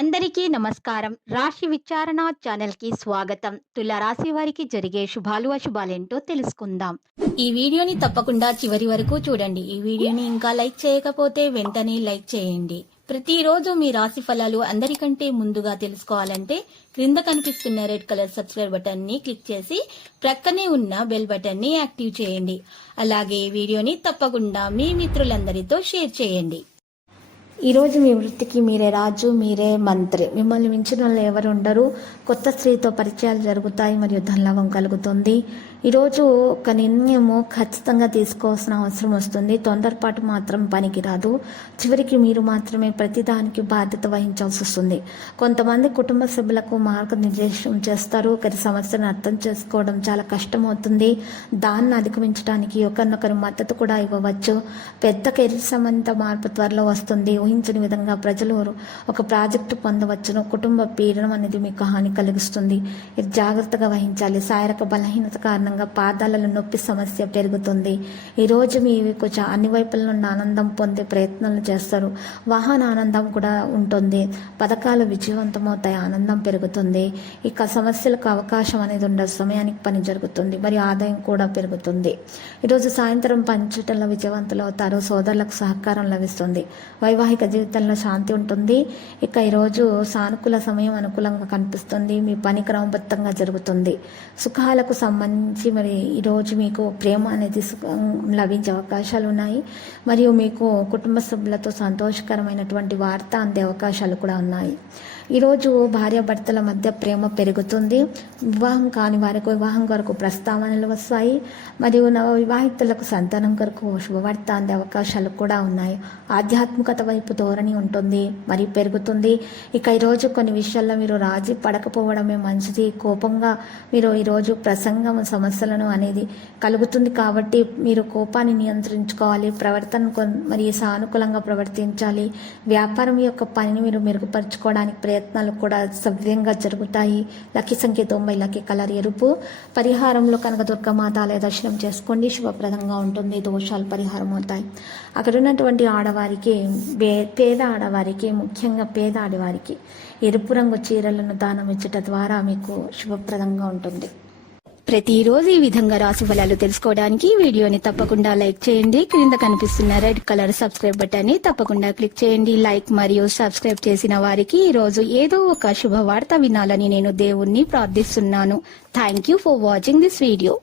అందరికీ నమస్కారం. రాశి విచారణ ఛానల్‌కి స్వాగతం. తుల రాశి వారికి జరిగే శుభాలు, అశుభాలేంటో తెలుసుకుందాం. ఈ వీడియోని తప్పకుండా చివరి వరకు చూడండి. ఈ వీడియోని ఇంకా లైక్ చేయకపోతే వెంటనే లైక్ చేయండి. ప్రతిరోజు మీ రాశి ఫలాలు అందరికంటే ముందుగా తెలుసుకోవాలంటే క్రింద కనిపిస్తున్న రెడ్ కలర్ సబ్స్క్రైబ్ బటన్ ని క్లిక్ చేసి ప్రక్కనే ఉన్న బెల్ బటన్ ని యాక్టివ్ చేయండి. అలాగే వీడియోని తప్పకుండా మీ మిత్రులందరితో షేర్ చేయండి. ఈరోజు మీ వృత్తికి మీరే రాజు, మీరే మంత్రి. మిమ్మల్ని మించిన వాళ్ళు ఎవరు ఉండరు. కొత్త స్త్రీతో పరిచయాలు జరుగుతాయి మరియు ధనలాభం కలుగుతుంది. ఈరోజు ఒక నిర్ణయము ఖచ్చితంగా తీసుకోవాల్సిన అవసరం వస్తుంది. తొందరపాటు మాత్రం పనికిరాదు. చివరికి మీరు మాత్రమే ప్రతిదానికి బాధ్యత వహించాల్సి వస్తుంది. కొంతమంది కుటుంబ సభ్యులకు మార్గనిర్దేశం చేస్తారు. ఒకరి సమస్యను అర్థం చేసుకోవడం చాలా కష్టమవుతుంది. దాన్ని అధిగమించడానికి ఒకరినొకరి మద్దతు కూడా ఇవ్వవచ్చు. పెద్ద కెరీర్ సంబంధిత మార్పు త్వరలో వస్తుంది. ఊహించని విధంగా ప్రజలు ఒక ప్రాజెక్టు పొందవచ్చును. కుటుంబ పీడనం అనేది మీకు హాని కలిగిస్తుంది. ఇది జాగ్రత్తగా వహించాలి. శారీరక బలహీనత కారణంగా పాదాలలో నొప్పి సమస్య పెరుగుతుంది. ఈరోజు మీకు అన్ని వైపుల నుండి ఆనందం పొందే ప్రయత్నాలు చేస్తారు. వాహన ఆనందం కూడా ఉంటుంది. పథకాలు విజయవంతమవుతాయి. ఆనందం పెరుగుతుంది. ఇక సమస్యలకు అవకాశం అనేది ఉండదు. సమయానికి పని జరుగుతుంది. మరి ఆదాయం కూడా పెరుగుతుంది. ఈరోజు సాయంత్రం పంచటంలో విజయవంతులు అవుతారు. సోదరులకు సహకారం లభిస్తుంది. వైవాహిక జీవితంలో శాంతి ఉంటుంది. ఇక ఈరోజు సానుకూల సమయం అనుకూలంగా కనిపిస్తుంది. మీ పని క్రమబద్ధంగా జరుగుతుంది. సుఖాలకు సంబంధించి మరి ఈరోజు మీకు ప్రేమ అనేది లభించే అవకాశాలు ఉన్నాయి. మరియు మీకు కుటుంబ సభ్యులతో సంతోషకరమైనటువంటి వార్త అందే అవకాశాలు కూడా ఉన్నాయి. ఈరోజు భార్యాభర్తల మధ్య ప్రేమ పెరుగుతుంది. వివాహం కాని వారికి వివాహం కొరకు ప్రస్తావనలు వస్తాయి. మరియు నవ వివాహితులకు సంతానం కొరకు శుభవార్త అందే అవకాశాలు కూడా ఉన్నాయి. ఆధ్యాత్మికత వైపు ధోరణి ఉంటుంది, మరి పెరుగుతుంది. ఇక ఈరోజు కొన్ని విషయాల్లో మీరు రాజీ పడకపోవడమే మంచిది. కోపంగా మీరు ఈరోజు ప్రసంగం సమస్యలను అనేది కలుగుతుంది. కాబట్టి మీరు కోపాన్ని నియంత్రించుకోవాలి. ప్రవర్తన మరి సానుకూలంగా ప్రవర్తించాలి. వ్యాపారం యొక్క పనిని మీరు మెరుగుపరచుకోవడానికి ప్రయత్నాలు కూడా సవ్యంగా జరుగుతాయి. లక్కీ సంఖ్య 90, లక్కీ కలర్ ఎరుపు. పరిహారంలో కనకదుర్గమాత ఆలయ దర్శనం చేసుకోండి. శుభప్రదంగా ఉంటుంది. దోషాలు పరిహారం అవుతాయి. అక్కడ ఉన్నటువంటి ఆడవారికి, పేద ఆడవారికి, ముఖ్యంగా పేద ఆడవారికి ఎరుపు రంగు చీరలను దానం ఇచ్చట ద్వారా మీకు శుభప్రదంగా ఉంటుంది. ప్రతిరోజు ఈ విధంగా రాశి ఫలాలు తెలుసుకోవడానికి వీడియోని తప్పకుండా లైక్ చేయండి. క్రింద కనిపిస్తున్న రెడ్ కలర్ సబ్స్క్రైబ్ బటన్ ని తప్పకుండా క్లిక్ చేయండి. లైక్ మరియు సబ్స్క్రైబ్ చేసిన వారికి ఈ రోజు ఏదో ఒక శుభవార్త వినాలని నేను దేవుణ్ణి ప్రార్థిస్తున్నాను. Thank you for watching this video.